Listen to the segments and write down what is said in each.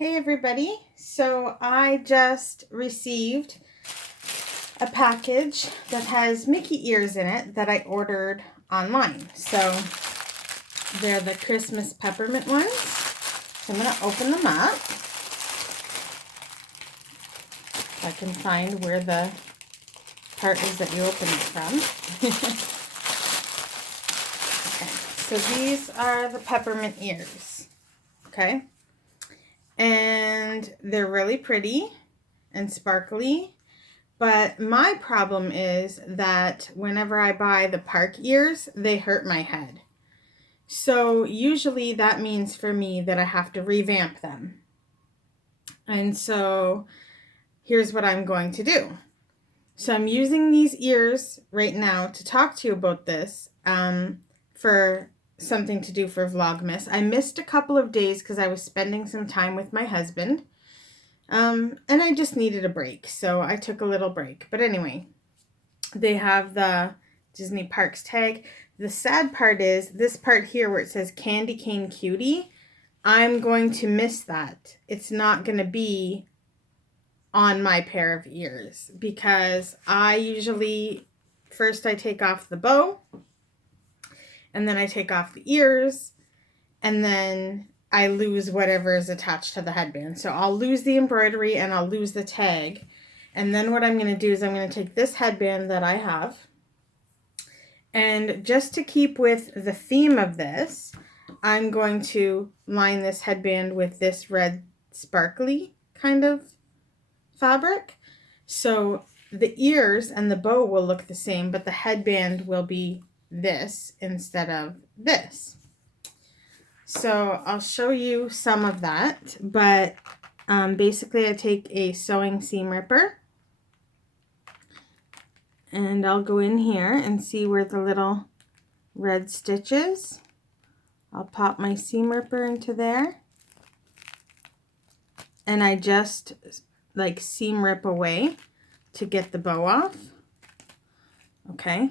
Hey everybody, so I just received a package that has Mickey ears in it that I ordered online. So they're the Christmas peppermint ones. So I'm going to open them up. If I can find where the part is that you open it from. Okay, so these are the peppermint ears. Okay. And they're really pretty and sparkly. But my problem is that whenever I buy the park ears, they hurt my head. So usually that means for me that I have to revamp them. And so here's what I'm going to do. So I'm using these ears right now to talk to you about this for something to do for Vlogmas. I missed a couple of days because I was spending some time with my husband. And I just needed a break, so I took a little break. But anyway, they have the Disney Parks tag. The sad part is this part here where it says Candy Cane Cutie. I'm going to miss that. It's not going to be on my pair of ears because I usually, first I take off the bow, and then I take off the ears, and then I lose whatever is attached to the headband. So I'll lose the embroidery and I'll lose the tag. And then what I'm going to do is I'm going to take this headband that I have, and just to keep with the theme of this, I'm going to line this headband with this red sparkly kind of fabric. So the ears and the bow will look the same, but the headband will be this instead of this. So I'll show you some of that, but basically I take a sewing seam ripper and I'll go in here and see where the little red stitch is. I'll pop my seam ripper into there and I just like seam rip away to get the bow off. Okay.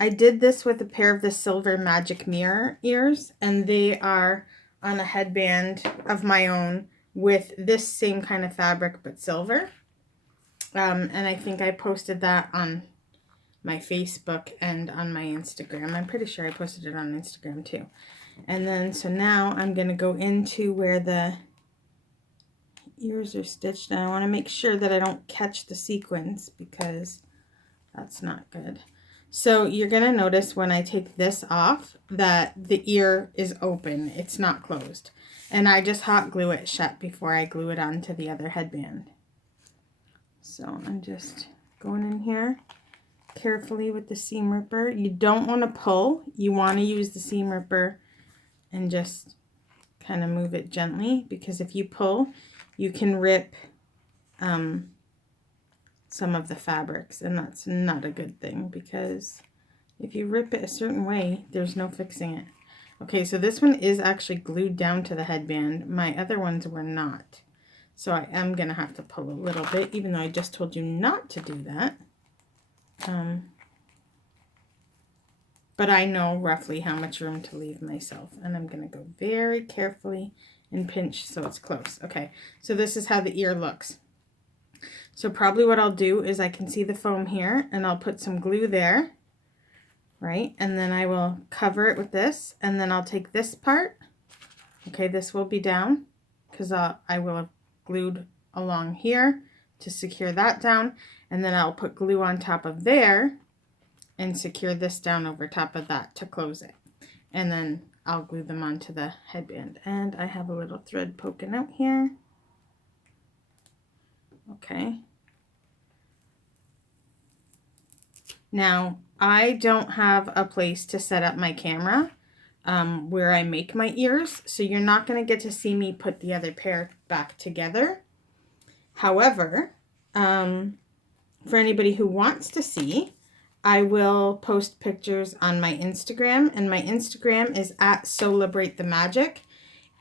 I did this with a pair of the Silver Magic Mirror ears, and they are on a headband of my own with this same kind of fabric but silver. And I think I posted that on my Facebook and on my Instagram. I'm pretty sure I posted it on Instagram too. And then, so now I'm going to go into where the ears are stitched, and I want to make sure that I don't catch the sequins because that's not good. So you're going to notice when I take this off that the ear is open. It's not closed. And I just hot glue it shut before I glue it onto the other headband. So I'm just going in here carefully with the seam ripper. You don't want to pull. You want to use the seam ripper and just kind of move it gently, because if you pull, you can rip some of the fabrics, and that's not a good thing because if you rip it a certain way, there's no fixing it. Okay, so this one is actually glued down to the headband. My other ones were not. So I am going to have to pull a little bit, even though I just told you not to do that. But I know roughly how much room to leave myself, and I'm going to go very carefully and pinch so it's close. Okay, so this is how the ear looks. So probably what I'll do is I can see the foam here, and I'll put some glue there, right? And then I will cover it with this, and then I'll take this part. Okay, this will be down because I will have glued along here to secure that down, and then I'll put glue on top of there and secure this down over top of that to close it. And then I'll glue them onto the headband. And I have a little thread poking out here. Okay. Now, I don't have a place to set up my camera where I make my ears, so you're not going to get to see me put the other pair back together. However, for anybody who wants to see, I will post pictures on my Instagram, and my Instagram is @celebrateTheMagic.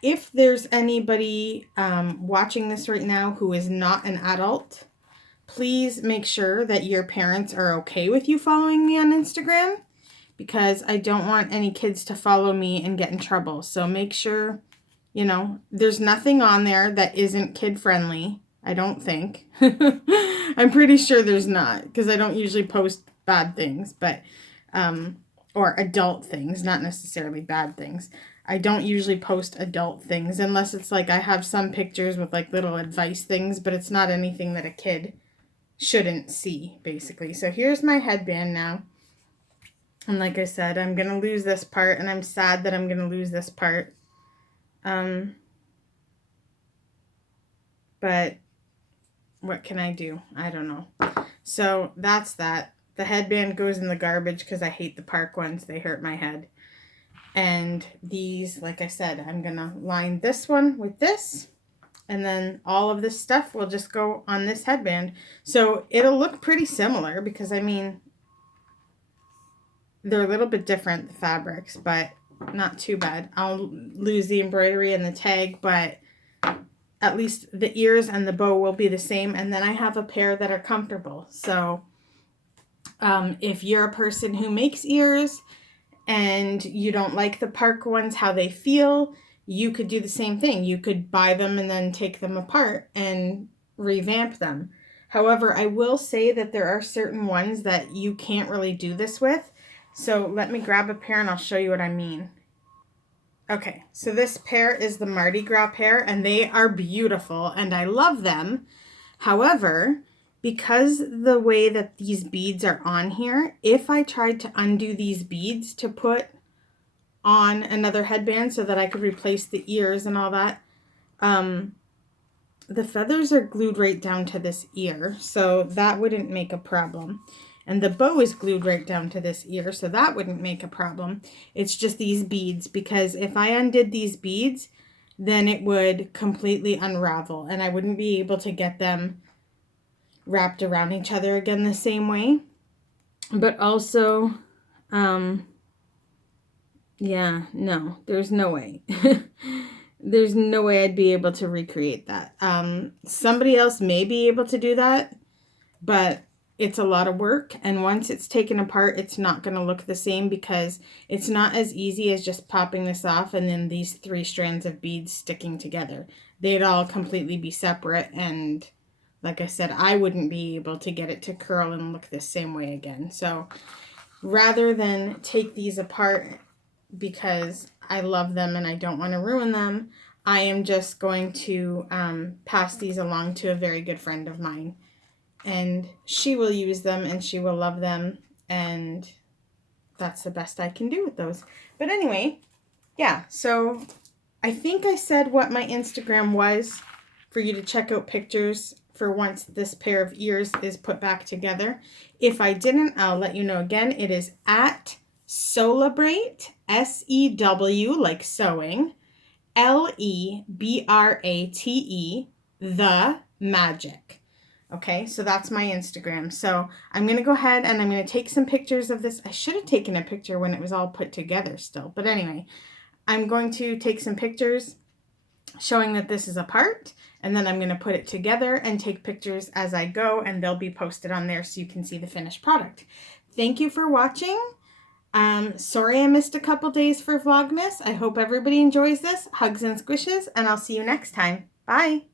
If there's anybody watching this right now who is not an adult, please make sure that your parents are okay with you following me on Instagram, because I don't want any kids to follow me and get in trouble. So make sure You know, there's nothing on there that isn't kid friendly. I don't think. I'm pretty sure there's not, because I don't usually post bad things, but or adult things, not necessarily bad things. I don't usually post adult things unless it's like I have some pictures with like little advice things, but it's not anything that a kid shouldn't see, basically. So here's my headband now. And like I said, I'm going to lose this part, and I'm sad that I'm going to lose this part. But what can I do? I don't know. So that's that. The headband goes in the garbage because I hate the park ones. They hurt my head. And these, like I said, I'm going to line this one with this. And then all of this stuff will just go on this headband. So it'll look pretty similar because, I mean, they're a little bit different, the fabrics, but not too bad. I'll lose the embroidery and the tag, but at least the ears and the bow will be the same. And then I have a pair that are comfortable. So if you're a person who makes ears and you don't like the park ones, how they feel, you could do the same thing. You could buy them and then take them apart and revamp them. However, I will say that there are certain ones that you can't really do this with. So let me grab a pair and I'll show you what I mean. Okay, so this pair is the Mardi Gras pair, and they are beautiful and I love them. However, because the way that these beads are on here, if I tried to undo these beads to put on another headband so that I could replace the ears and all that, the feathers are glued right down to this ear, so that wouldn't make a problem. And the bow is glued right down to this ear, so that wouldn't make a problem. It's just these beads, because if I undid these beads, then it would completely unravel, and I wouldn't be able to get them wrapped around each other again the same way. But also, yeah, no, there's no way. There's no way I'd be able to recreate that. Somebody else may be able to do that, but it's a lot of work, and once it's taken apart, it's not going to look the same, because it's not as easy as just popping this off and then these 3 strands of beads sticking together. They'd all completely be separate, and like I said, I wouldn't be able to get it to curl and look the same way again. So rather than take these apart because I love them and I don't want to ruin them, I am just going to pass these along to a very good friend of mine. And she will use them and she will love them, and that's the best I can do with those. But anyway, yeah, so I think I said what my Instagram was for you to check out pictures for once this pair of ears is put back together. If I didn't, I'll let you know again. It is at Sewlabrate, S-E-W, like sewing, L-E-B-R-A-T-E, the magic. Okay, so that's my Instagram. So I'm going to go ahead and I'm going to take some pictures of this. I should have taken a picture when it was all put together still. But anyway, I'm going to take some pictures showing that this is a part. And then I'm going to put it together and take pictures as I go. And they'll be posted on there so you can see the finished product. Thank you for watching. Sorry I missed a couple days for Vlogmas. I hope everybody enjoys this. Hugs and squishes. And I'll see you next time. Bye.